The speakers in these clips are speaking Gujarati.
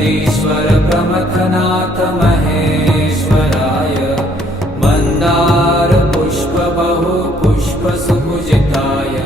नन्दीश्वर प्रमथनाथ महेश्वराय मन्दार पुष्प बहु पुष्प सुपूजिताय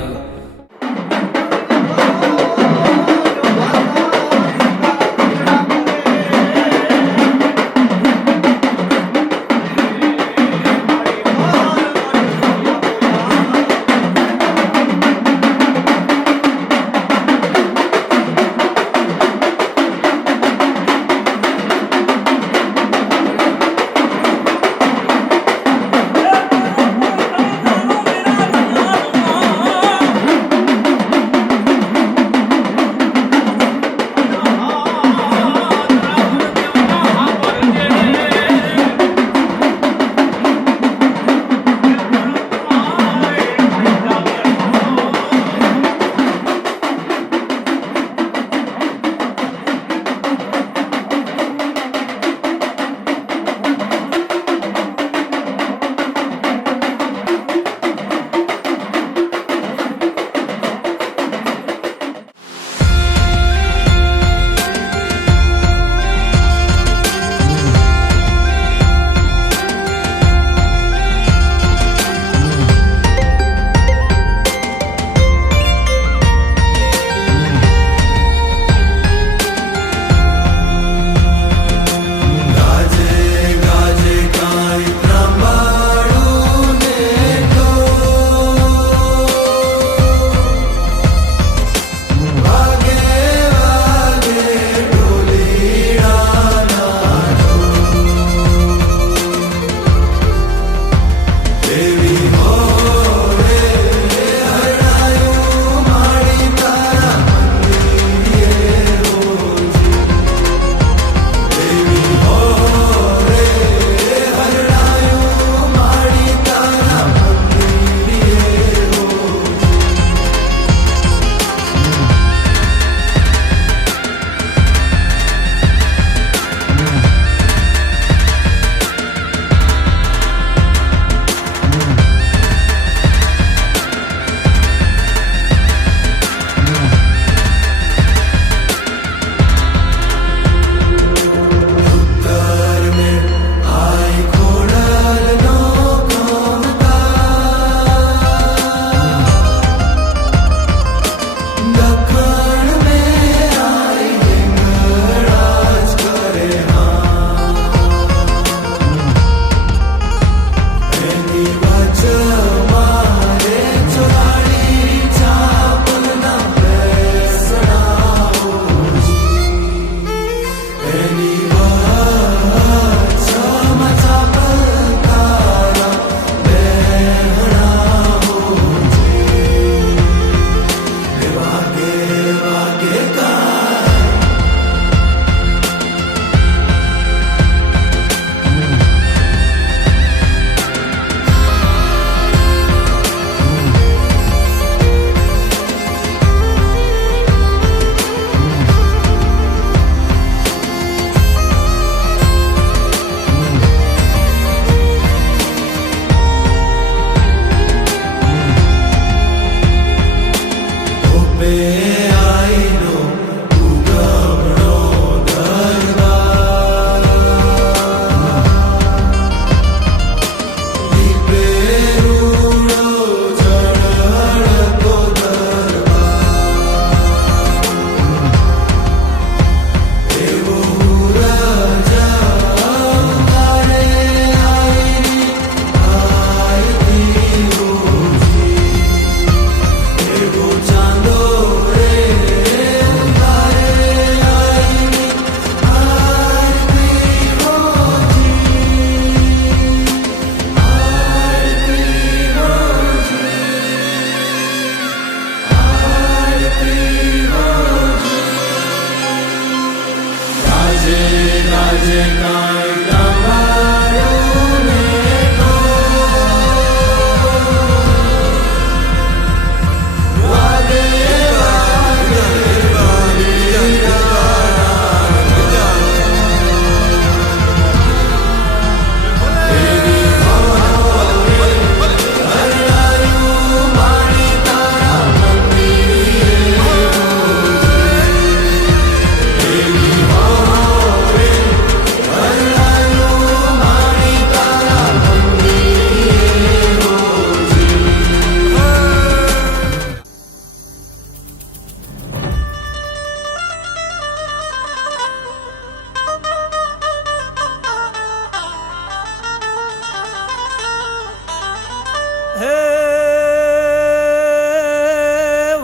હે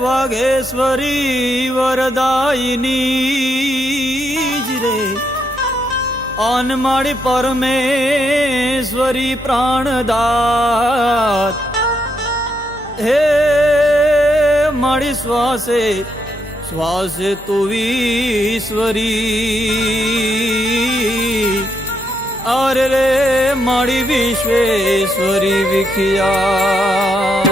વાઘેશ્વરી વરદાયિની જ રે અનમાળી પરમેશ્વરી પ્રાણદાત હે મારી શ્વાસે શ્વાસે તું ઈશ્વરી અરે રે મારી વિશ્વેશ્વરી વિખ્યાત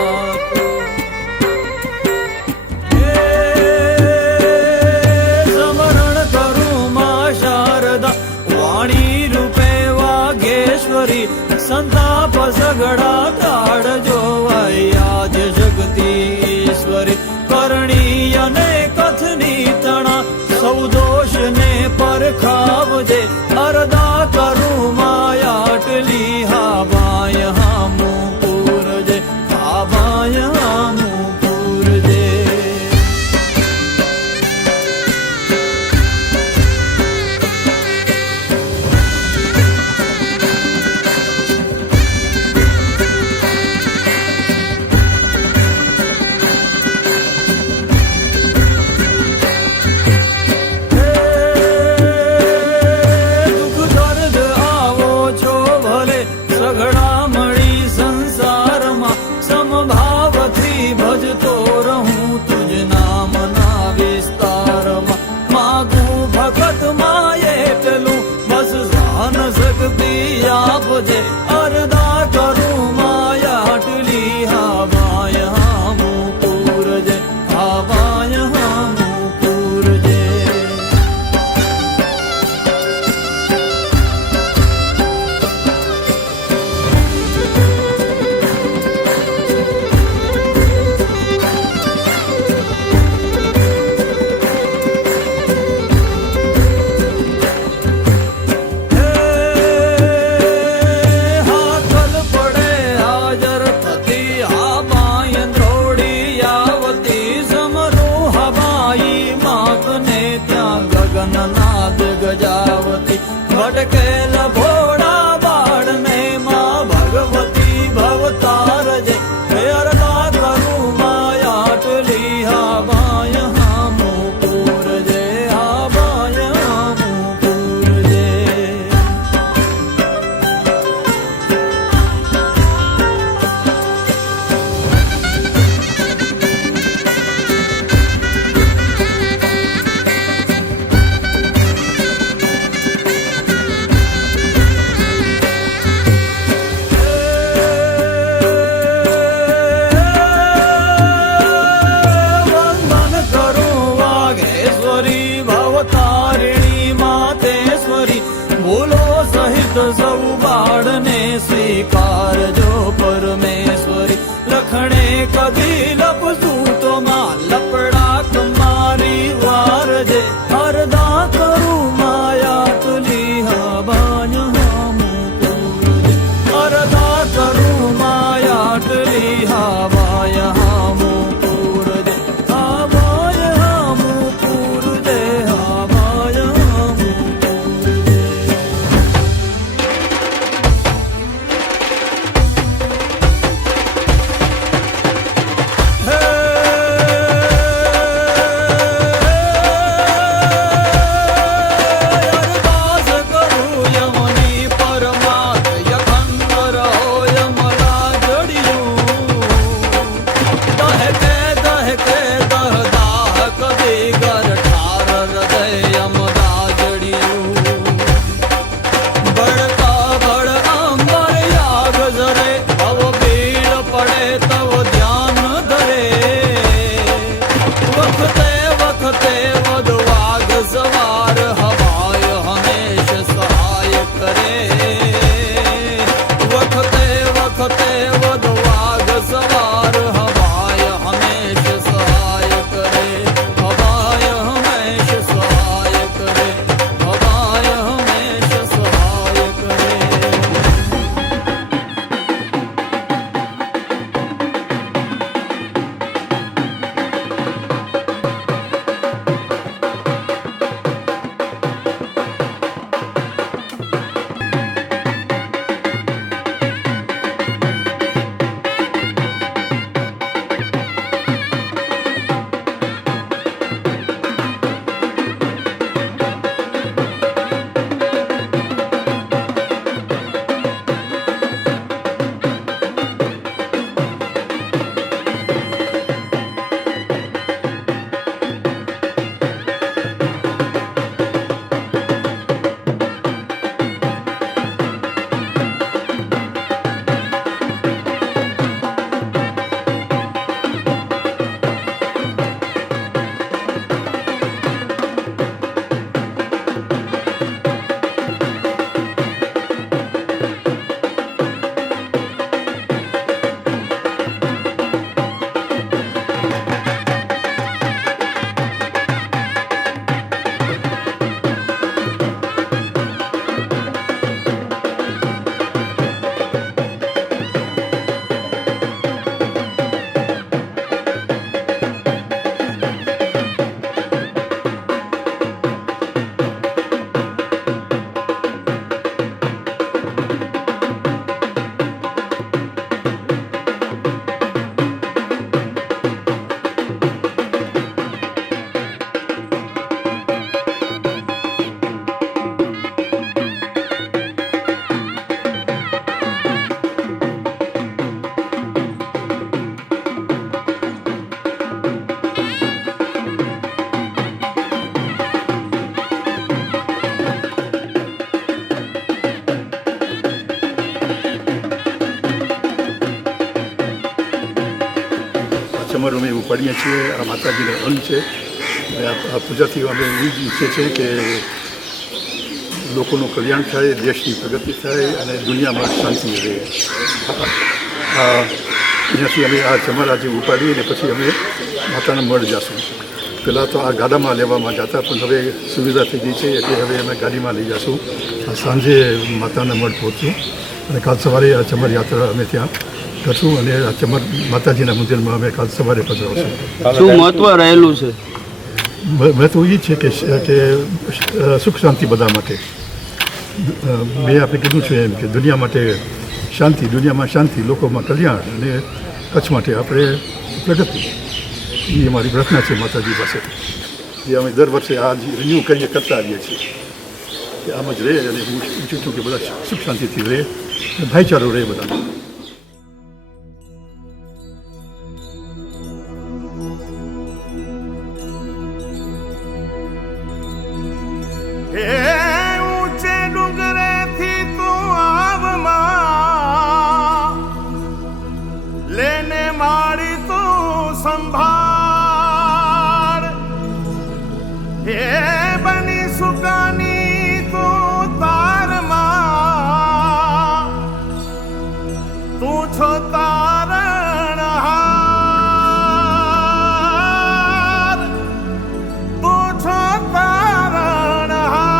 સમરણ કરું માં શારદા વાણી રૂપે વાઘેશ્વરી સંતાપ સગડા કાળ જોવાય આજ જગતી ઈશ્વરી કરણી અને કથની તણા સૌ દોષ ને પરખાવજે અરદા કરું માયાટલી હા બાય હામું પૂરજે હા બાય હામું પૂરજે ભજતો રહું તુજ નામના વિસ્તારમાં માગું ભગત માં એટલું બસ જાન શક્તિ આપજે અરદા કરું માયાટલી હા બાય હામું પૂરજે હા બાય હામું પૂરજે ગગનનાદ ગજાવતી ભટકેલ ભોળા બાળને માં ભગવતી ભવતાર જય અરદા કરું માયાટલી હા બાય હામું પૂરજે હા બાય હામું પૂરજે તારિણી માતેશ્વરી બોલો સહિત સૌ બાળને સ્વીકારજો પરમેશ્વરી લખણે કદી લપસું તો માં લપડાક મારી વારજે અરદા કરું માયાટલી હા બાય હામું પૂરજે અરદા કરું માયાટલી હા બાય હામું પૂરજે હા બાય હામું પૂરજે હા બાય હામું પૂરજે હે અરદાસ કરું યમની પરમાત યખંડર હો યમલા જડિયું ચમર અમે ઉપાડીએ છીએ. આ માતાજીનો અંગ છે. આ પૂજાથી અમે એ જ ઈચ્છીએ છીએ કે લોકોનું કલ્યાણ થાય, દેશની પ્રગતિ થાય અને દુનિયામાં શાંતિ રહે. અહીંયાથી અમે આ ચમર આજે ઉપાડી અને પછી અમે માતાના મઢ જઈશું. પહેલાં તો આ ગાડામાં લેવામાં જતા, પણ હવે સુવિધા થઈ ગઈ છે એટલે હવે અમે ગાડીમાં લઈ જઈશું. સાંજે માતાના મઢ પહોંચશું અને કાલ સવારે આ ચમર યાત્રા અમે ત્યાં કરશું અને આ ચમર માતાજીના મંદિરમાં અમે કાલ સવારે પધરાવશું. શું મહત્વ રહેલું છે? મહત્વ એ છે કે સુખ શાંતિ બધા માટે. મેં આપણે કીધું છે એમ કે દુનિયા માટે શાંતિ, દુનિયામાં શાંતિ, લોકોમાં કલ્યાણ અને કચ્છ માટે આપણે પ્રગતિ. એ અમારી પ્રાર્થના છે માતાજી પાસે. એ અમે દર વર્ષે આ રિન્યૂ કરીએ કરતા આવીએ છીએ કે આમ જ રહે અને હું ઈચ્છું છું કે બધા સુખ શાંતિથી રહે, ભાઈચારો રહે બધા. ઊંચે ડુંગરેથી તું આવમાં લેને મારી તું સંભાળ. હે બની સુકાની તું તારમાં, તું છો તારણહાર, તું છો તારણહાર.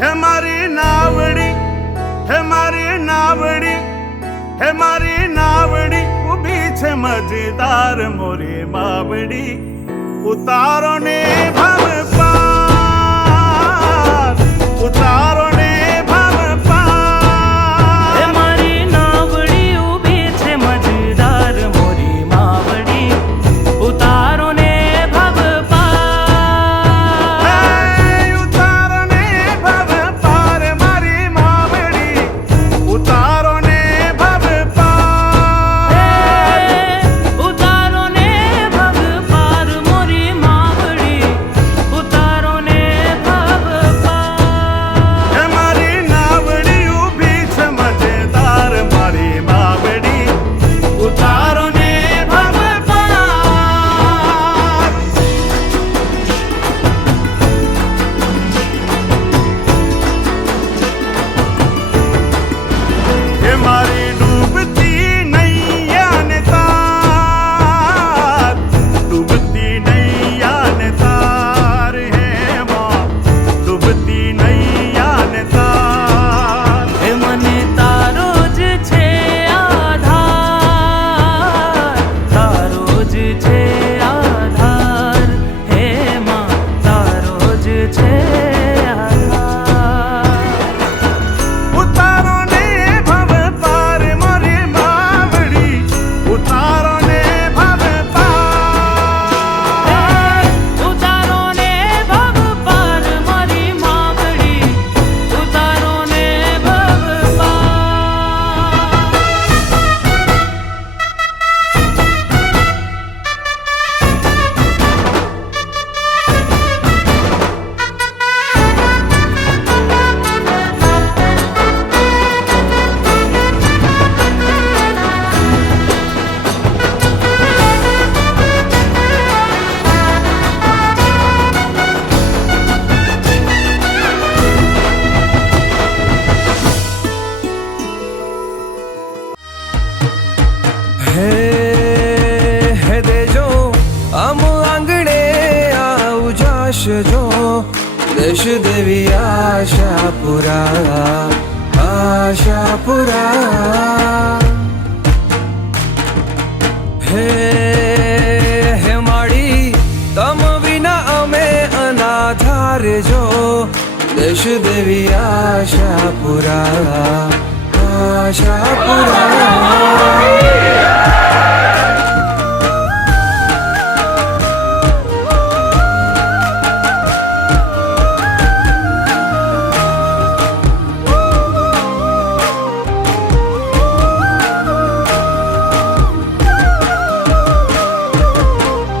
હે મારી નાવડી, હે મારી નાવડી, હે મારી નાવડી ઊભી છે મજેદાર મોરી માવડી. ઉતારો ને ભવ પાર, ઉતારો ને ભવ પાર. હે મારી નાવડી ઊભી છે મજેદાર મોરી માવડી, ઉતારો ને ભવ પાર. હે ઉતારો ને ભવ પાર મારી માવડી, ઉતારો ને ભવ પાર. ઉતારો ને ભવ પાર મોરી માવડી, ઉતારો ને ભવ પાર. હે મારી નાવડી ઊભી છે મજેદાર મારી માવડી, ઉતારો ને ભવ પાર. હે મારી ડૂબતી નૈયા ને તાર, ડૂબતી નૈયા ને તાર. હે માં ડૂબતી નૈયા ને તાર. હે મને તારો જ છે આધાર, તારો જ છે આધાર. હે માં તારો જ છે આધાર. ઉતારો ને ભવ પાર મારી માવડી, ઉતારો ને ભવ પાર. ઉતારો ને ભવ પાર મારી માવડી, ઉતારો ને ભવ પાર. હે દેજો આમ આંગણે આવ જાશજો, દેશ દેવી આશાપુરા, આશાપુરા. હે માડી તમ વિના અમે અનાધાર જો, દેશ દેવી આશાપુરા, આશાપુરા.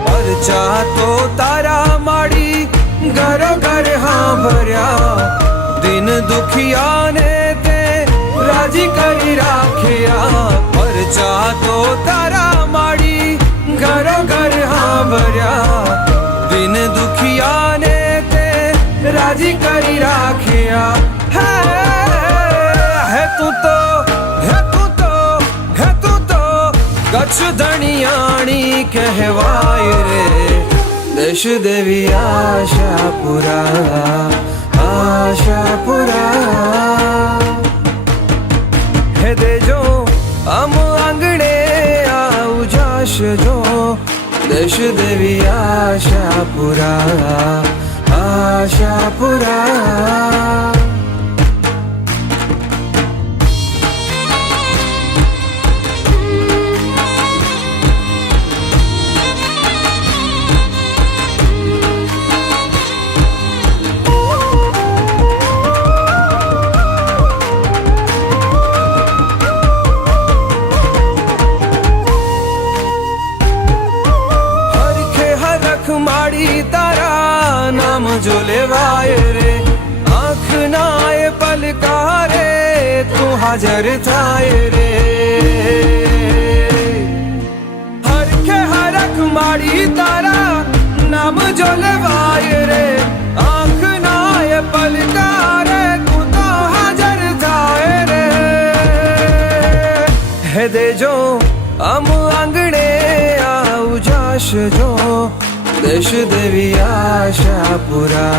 પરચા તો તારા માડી ઘરો દુખિયાને તે રાજી કરી રાખ્યા પરચા તો તારા માડી ઘરો ઘર હા ભર્યા દિન દુખિયાને તે રાજી કરી રાખ્યા હે તું તો કચ્છ ધણિયાણી કહેવાય રે દેશ દેવી આશાપુરા હે દેજો આમ આંગણે આવું જાશજો દેશ દેવી આશાપુરા માડી તારા નામ જો લેવાય રે આંખ ના એ પલકારે તું હાજર થાય રે હરખે હરખ માડી તારા નામ જો લેવાય રે આંખ ના એ પલકારે તું તો હાજર થાય રે હે દેજો આમ આંગણે આવું જાશજો દેશ દેવી આશાપુરા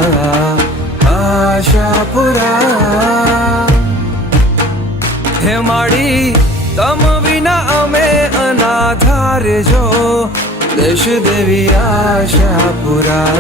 હે માડી તમ વિના અમે અનાથાર જો દેશ દેવી આશાપુરા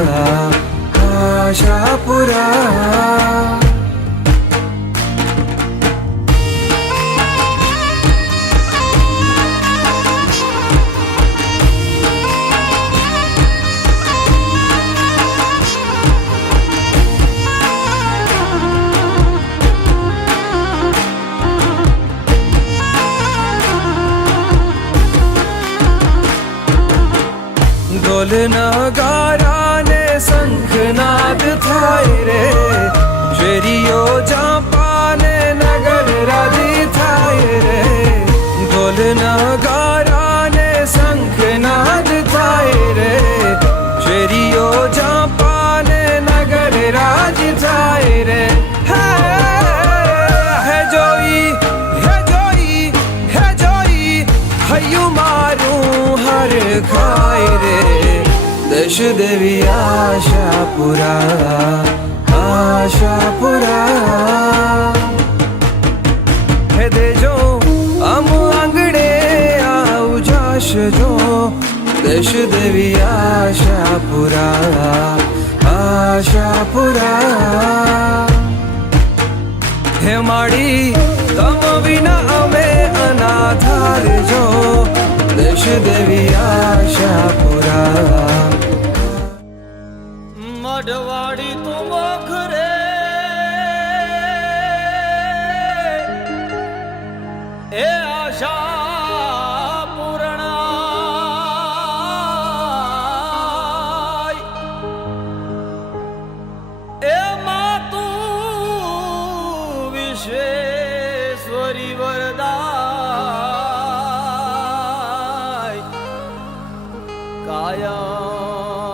ઢોલ નગારા ને શંખનાદ થાય રે શેરીઓ જાપા ને નગર રાજી થાય રે ઢોલ નગારા ને શંખનાદ થાય રે શેરીઓ જાપા ને નગર રાજી થાય રે હે જોઈ હૈયું મારું હર ખાય રે દેશ દેવી આશાપુરા હે દેજો આમ આંગણે આવું જાશજો દેશ દેવી આશાપુરા હે માડી તમ વિના અમે અનાથાર જો દેશ દેવી આશાપુરા મઢવાડી તું મોખરે એ આશા પૂર્ણાય એ માતું વિશ્વેશ્વરી વરદાય કાયમ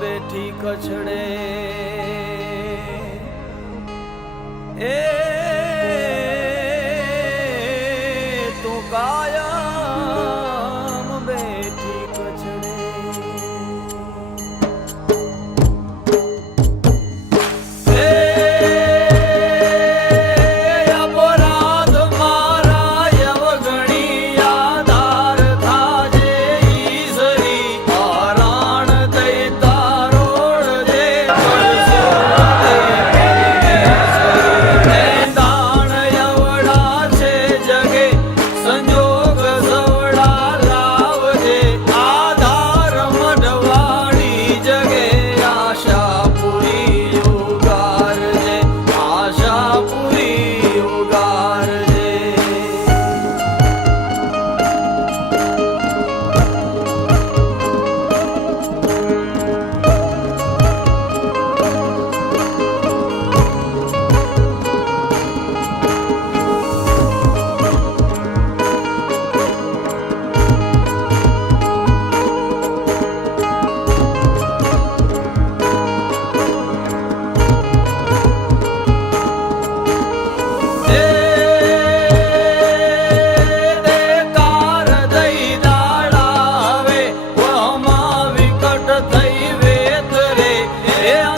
બેઠી કછડે એ તું કાયમ બેઠી કછડે અપરાધ મારા અવગણી આધાર થાજે ઈશ્વરી આરાણ દઈ તારોડ દે ખેતરે એ